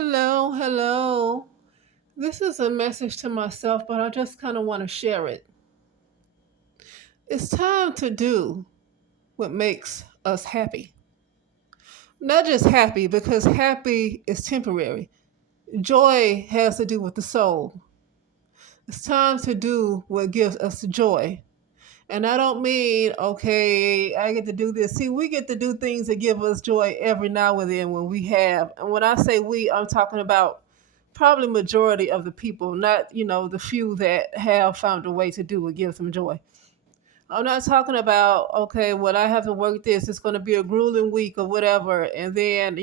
Hello, hello. This is a message to myself, but I just kind of want to share it. It's time to do what makes us happy. Not just happy, because happy is temporary. Joy has to do with the soul. It's time to do what gives us joy. And I don't mean, okay, I get to do this. See, we get to do things that give us joy every now and then when we have. And when I say we, I'm talking about probably majority of the people, not, the few that have found a way to do what gives them joy. I'm not talking about, okay, well, I have to work this. It's going to be a grueling week or whatever. And then,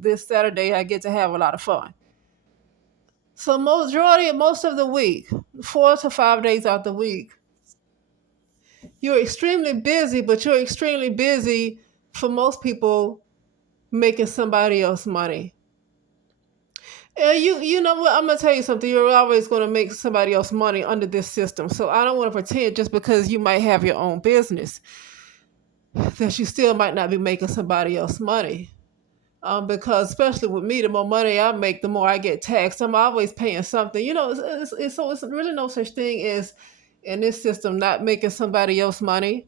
this Saturday I get to have a lot of fun. So most of the week, 4 to 5 days out the week, you're extremely busy, but you're extremely busy for most people making somebody else money. And you know what? I'm gonna tell you something. You're always gonna make somebody else money under this system. So I don't want to pretend just because you might have your own business that you still might not be making somebody else money. Because especially with me, the more money I make, the more I get taxed. I'm always paying something. So it's really no such thing as in this system not making somebody else money.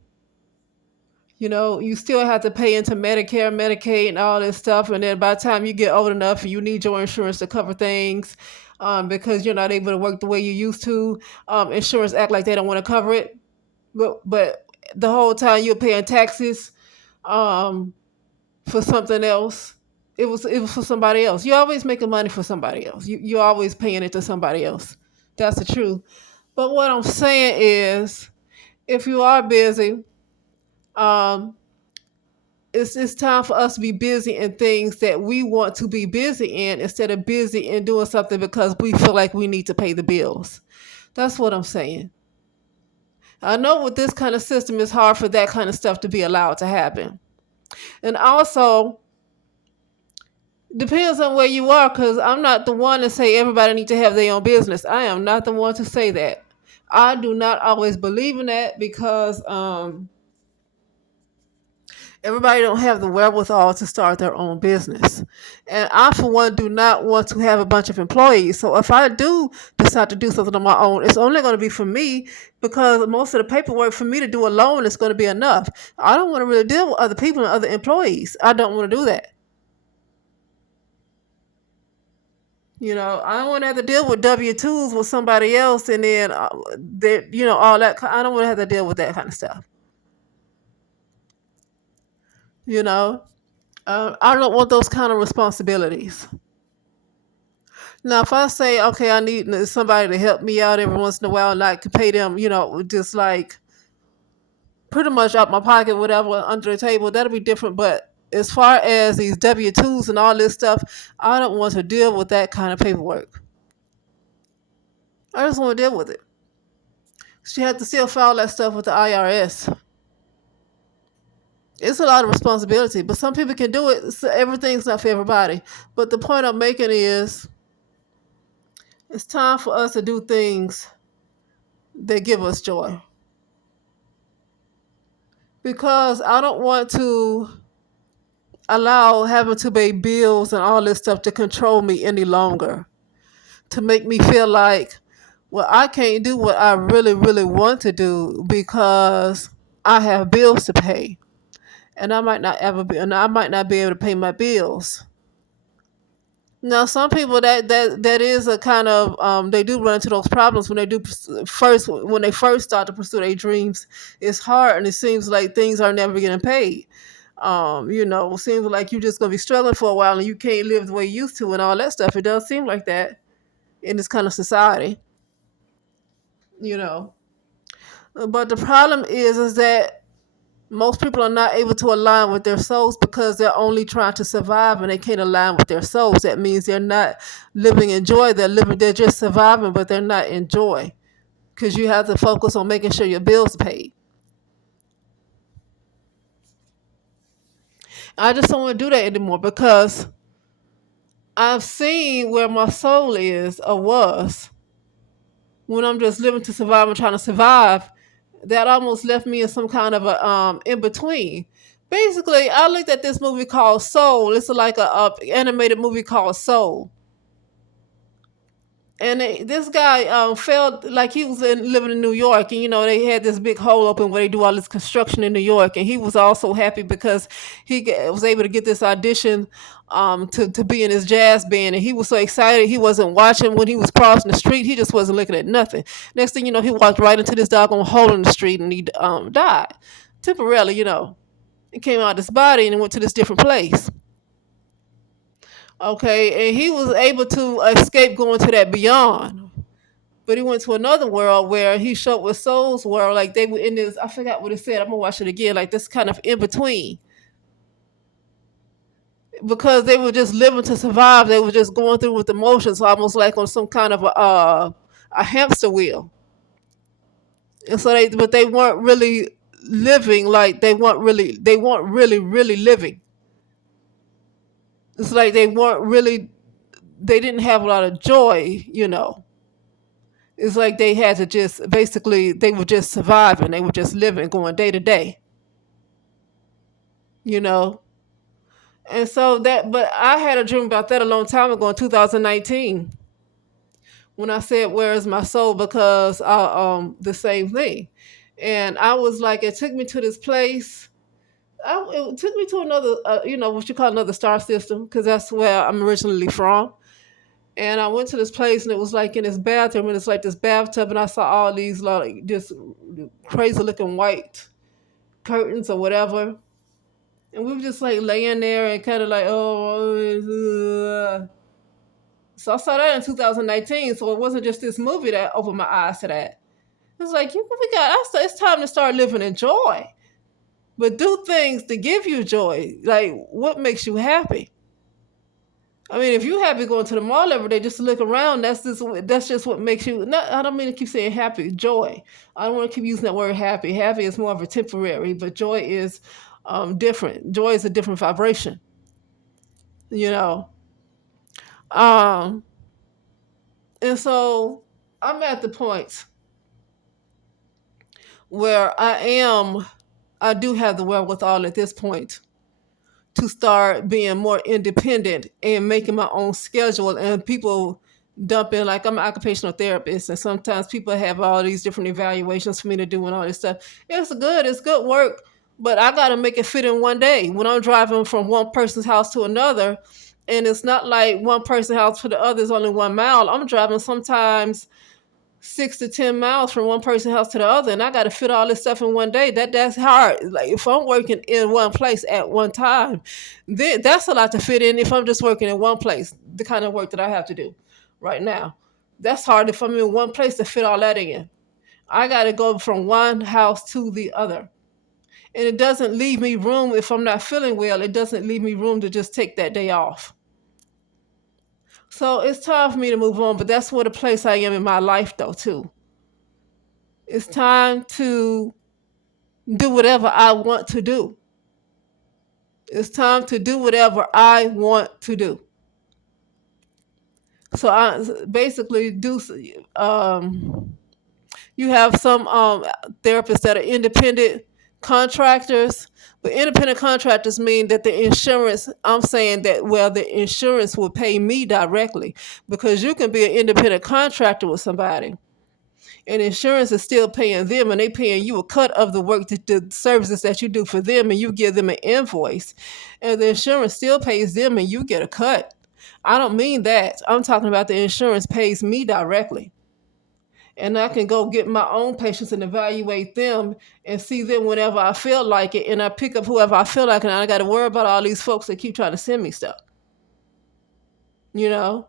You still have to pay into Medicare, Medicaid, and all this stuff. And then by the time you get old enough, you need your insurance to cover things because you're not able to work the way you used to. Insurance act like they don't want to cover it, but the whole time you're paying taxes um, for something else. It was for somebody else. You're always making money for somebody else. You're always paying it to somebody else. That's the truth. But what I'm saying is, if you are busy, um, it's time for us to be busy in things that we want to be busy in instead of busy in doing something because we feel like we need to pay the bills. That's what I'm saying. I know with this kind of system, it's hard for that kind of stuff to be allowed to happen. And also, depends on where you are because I'm not the one to say everybody needs to have their own business. I am not the one to say that. I do not always believe in that because everybody don't have the wherewithal to start their own business. And I, for one, do not want to have a bunch of employees. So if I do decide to do something on my own, it's only going to be for me because most of the paperwork for me to do alone is going to be enough. I don't want to really deal with other people and other employees. I don't want to do that. I don't want to have to deal with W-2s with somebody else and then, all that. I don't want to have to deal with that kind of stuff. You know, I don't want those kind of responsibilities. Now, if I say, okay, I need somebody to help me out every once in a while, and I can pay them, just like pretty much out my pocket, whatever, under the table, that'll be different. But as far as these W-2s and all this stuff, I don't want to deal with that kind of paperwork. I just want to deal with it. She had to still file that stuff with the IRS. It's a lot of responsibility, but some people can do it. So everything's not for everybody. But the point I'm making is it's time for us to do things that give us joy. Because I don't want to allow having to pay bills and all this stuff to control me any longer. To make me feel like, well, I can't do what I really, really want to do because I have bills to pay. And I might not be able to pay my bills. Now, some people that is a kind of they do run into those problems when they do first when they first start to pursue their dreams. It's hard, and it seems like things are never getting paid. It seems like you're just gonna be struggling for a while, and you can't live the way you used to, and all that stuff. It does seem like that in this kind of society, you know. But the problem is that most people are not able to align with their souls because they're only trying to survive and they can't align with their souls. That means they're not living in joy. They're just surviving, but they're not in joy because you have to focus on making sure your bills are paid. I just don't want to do that anymore because I've seen where my soul is or was when I'm just living to survive and trying to survive. That almost left me in some kind of a in between. Basically, I looked at this movie called Soul. It's like a animated movie called Soul. And this guy felt like he was living in New York, and they had this big hole open where they do all this construction in New York, and he was also happy because was able to get this audition to be in his jazz band, and he was so excited he wasn't watching when he was crossing the street. He just wasn't looking at nothing. Next thing you know, he walked right into this doggone hole in the street, and he died temporarily. He came out of his body and went to this different place. Okay, and he was able to escape going to that beyond. But he went to another world where he showed with Soul's world, like they were in this. I forgot what it said. I'm gonna watch it again. Like this kind of in between, because they were just living to survive. They were just going through with emotions, almost like on some kind of a hamster wheel. And so but they weren't really living. Like they weren't really living. It's like they weren't really. They didn't have a lot of joy. It's like they had to just basically they were just surviving. They were just living, going day to day. You know. And so but I had a dream about that a long time ago in 2019 when I said, "Where is my soul?" Because the same thing, and I was like, it took me to this place. It took me to another, what you call another star system, because that's where I'm originally from. And I went to this place, and it was like in this bathroom, and it's like this bathtub, and I saw all these like just crazy looking white curtains or whatever. And we were just like laying there and kind of like, oh. So I saw that in 2019. So it wasn't just this movie that opened my eyes to that. It's like, it's time to start living in joy. But do things to give you joy. Like, what makes you happy? I mean, if you're happy going to the mall every day just to look around, that's just what makes you. Not, I don't mean to keep saying happy, joy. I don't want to keep using that word happy. Happy is more of a temporary, but joy is different. Joy is a different vibration. You know, um, and so I'm at the point where I do have the wherewithal at this point to start being more independent and making my own schedule. And people dump in, like I'm an occupational therapist, and sometimes people have all these different evaluations for me to do and all this stuff. It's good work, but I got to make it fit in one day. When I'm driving from one person's house to another, and it's not like one person's house to the other is only 1 mile. I'm driving sometimes 6 to 10 miles from one person's house to the other, and I got to fit all this stuff in one day. That's hard. Like if I'm working in one place at one time, then that's a lot to fit in. If I'm just working in one place, the kind of work that I have to do right now, that's hard. If I'm in one place to fit all that in, I got to go from one house to the other, and it doesn't leave me room if I'm not feeling well. It doesn't leave me room to just take that day off. So it's time for me to move on, but that's what a place I am in my life, though, too. It's time to do whatever I want to do. It's time to do whatever I want to do. So I basically do. You have some therapists that are independent contractors, but independent contractors mean that the insurance. I'm saying that the insurance will pay me directly, because you can be an independent contractor with somebody, and insurance is still paying them, and they paying you a cut of the work, the services that you do for them, and you give them an invoice, and the insurance still pays them, and you get a cut. I don't mean that. I'm talking about the insurance pays me directly, and I can go get my own patients and evaluate them and see them whenever I feel like it, and I pick up whoever I feel like, and I got to worry about all these folks that keep trying to send me stuff. You know,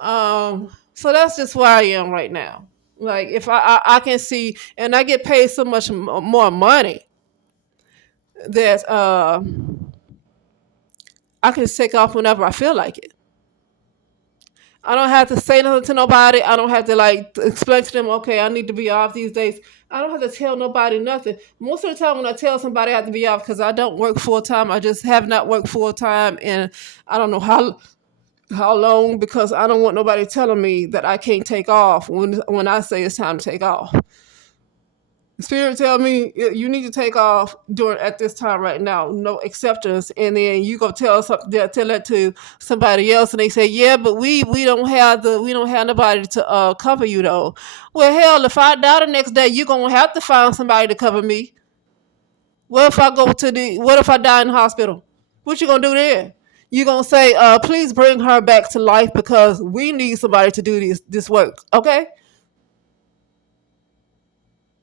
so that's just where I am right now. Like if I can see, and I get paid so much more money that I can take off whenever I feel like it. I don't have to say nothing to nobody. I don't have to like explain to them, okay, I need to be off these days. I don't have to tell nobody nothing. Most of the time when I tell somebody I have to be off, because I don't work full time, I just have not worked full time, and I don't know how long, because I don't want nobody telling me that I can't take off when I say it's time to take off. Spirit tell me you need to take off during at this time right now, no acceptance, and then you go tell something, tell that to somebody else, and they say, yeah, but we don't have nobody to cover you though. Well, hell, if I die the next day, you're gonna have to find somebody to cover me. What if I die in the hospital? What you gonna do there? You gonna say, please bring her back to life because we need somebody to do this work, okay?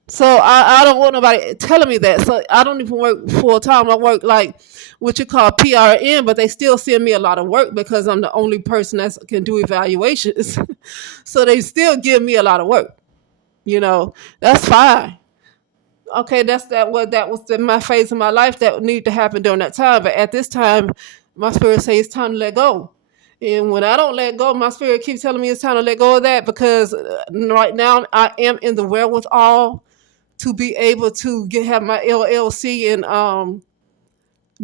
So I don't want nobody telling me that. So I don't even work full time. I work like what you call PRN, but they still send me a lot of work because I'm the only person that can do evaluations. So they still give me a lot of work. You know, that's fine. Okay, that was my phase of my life that needed to happen during that time. But at this time, my spirit says it's time to let go. And when I don't let go, my spirit keeps telling me it's time to let go of that because right now I am in the wherewithal to be able to have my LLC and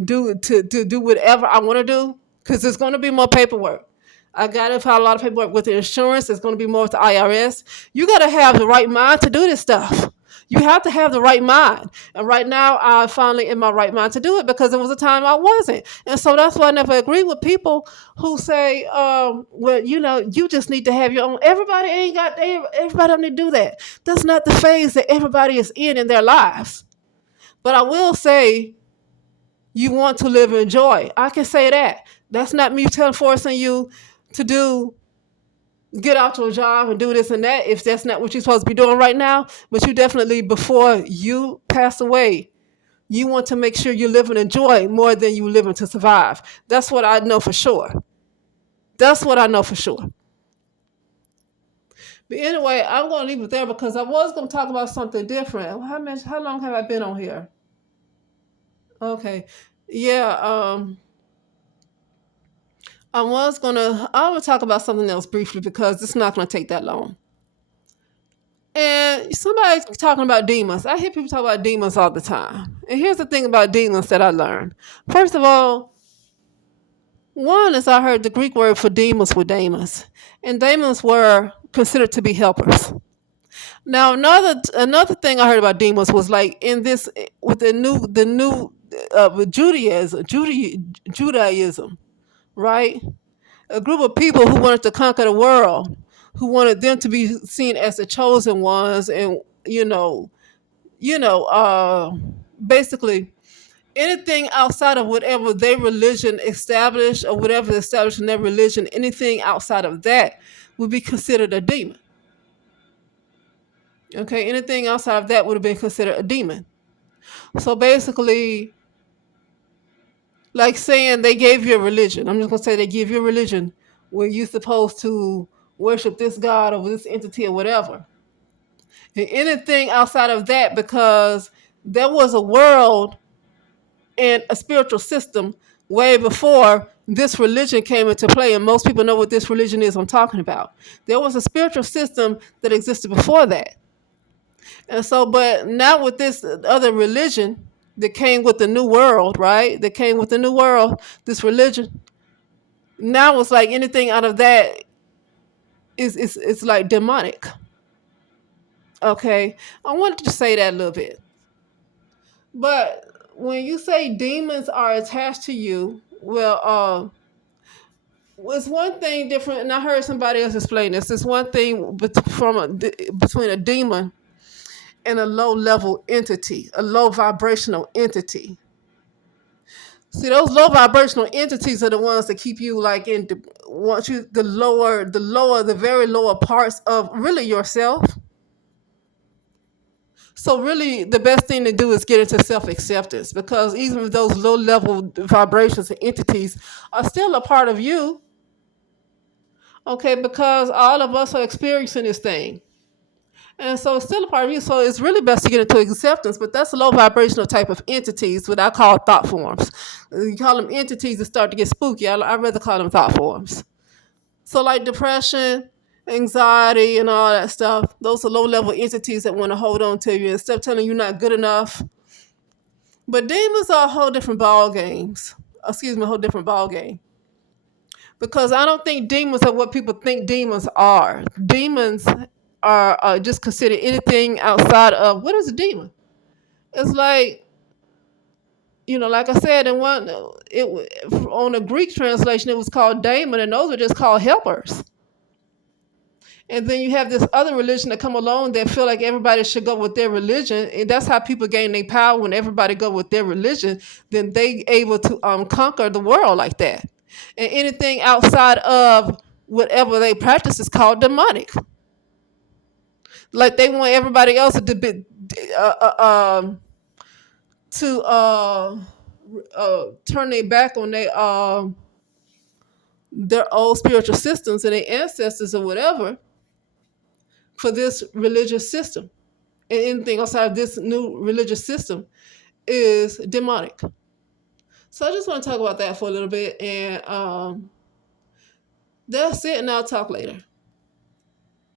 to do whatever I want to do because there's going to be more paperwork. I got to file a lot of paperwork with the insurance. There's going to be more with the IRS. You got to have the right mind to do this stuff. You have to have the right mind. And right now, I'm finally in my right mind to do it because there was a time I wasn't. And so that's why I never agree with people who say, well, you just need to have your own. Everybody don't need to do that. That's not the phase that everybody is in their lives. But I will say, you want to live in joy. I can say that. That's not me forcing you to get out your job and do this and that if that's not what you're supposed to be doing right now. But you definitely, before you pass away, you want to make sure you're living in joy more than you living to survive. That's what I know for sure. That's what I know for sure. But anyway, I'm going to leave it there because I was going to talk about something different. How long have I been on here? Okay. Yeah, I will talk about something else briefly because it's not gonna take that long. And somebody's talking about demons. I hear people talk about demons all the time. And here's the thing about demons that I learned. First of all, one is I heard the Greek word for demons were daemons. And daemons were considered to be helpers. Now another thing I heard about demons was like in this with the new with Judaism, right? A group of people who wanted to conquer the world, who wanted them to be seen as the chosen ones, and you know, basically anything outside of whatever their religion established or whatever established in their religion, anything outside of that would be considered a demon. Okay, anything outside of that would have been considered a demon. So basically, like saying they gave you a religion. I'm just gonna say they give you a religion where you're supposed to worship this god or this entity or whatever. And anything outside of that, because there was a world and a spiritual system way before this religion came into play, and most people know what this religion is I'm talking about. There was a spiritual system that existed before that. And so, but now with this other religion that came with the new world, right? That came with the new world, this religion. Now it's like anything out of that is like demonic. Okay. I wanted to say that a little bit. But when you say demons are attached to you, well, it's one thing different, and I heard somebody else explain this. It's one thing between a demon and a low level entity, a low vibrational entity. See, those low vibrational entities are the ones that keep you like want you the very lower parts of really yourself. So really, the best thing to do is get into self acceptance because even if those low level vibrations and entities are still a part of you, okay, because all of us are experiencing this thing. And so it's still a part of you. So it's really best to get into acceptance, but that's a low vibrational type of entities, what I call thought forms. You call them entities that start to get spooky. I'd rather call them thought forms. So like depression, anxiety, and all that stuff, those are low level entities that want to hold on to you instead of telling you you're not good enough. But demons are a whole different ball games. Excuse me, a whole different ball game. Because I don't think demons are what people think demons are. Demons are just consider anything outside of what is a demon. It's like, like I said in one, on the Greek translation, it was called daemon, and those are just called helpers. And then you have this other religion that come along that feel like everybody should go with their religion, and that's how people gain their power. When everybody go with their religion, then they able to conquer the world like that. And anything outside of whatever they practice is called demonic. Like they want everybody else to be to turn their back on their old spiritual systems and their ancestors or whatever for this religious system. And anything outside of this new religious system is demonic. So I just want to talk about that for a little bit, and that's it. And I'll talk later.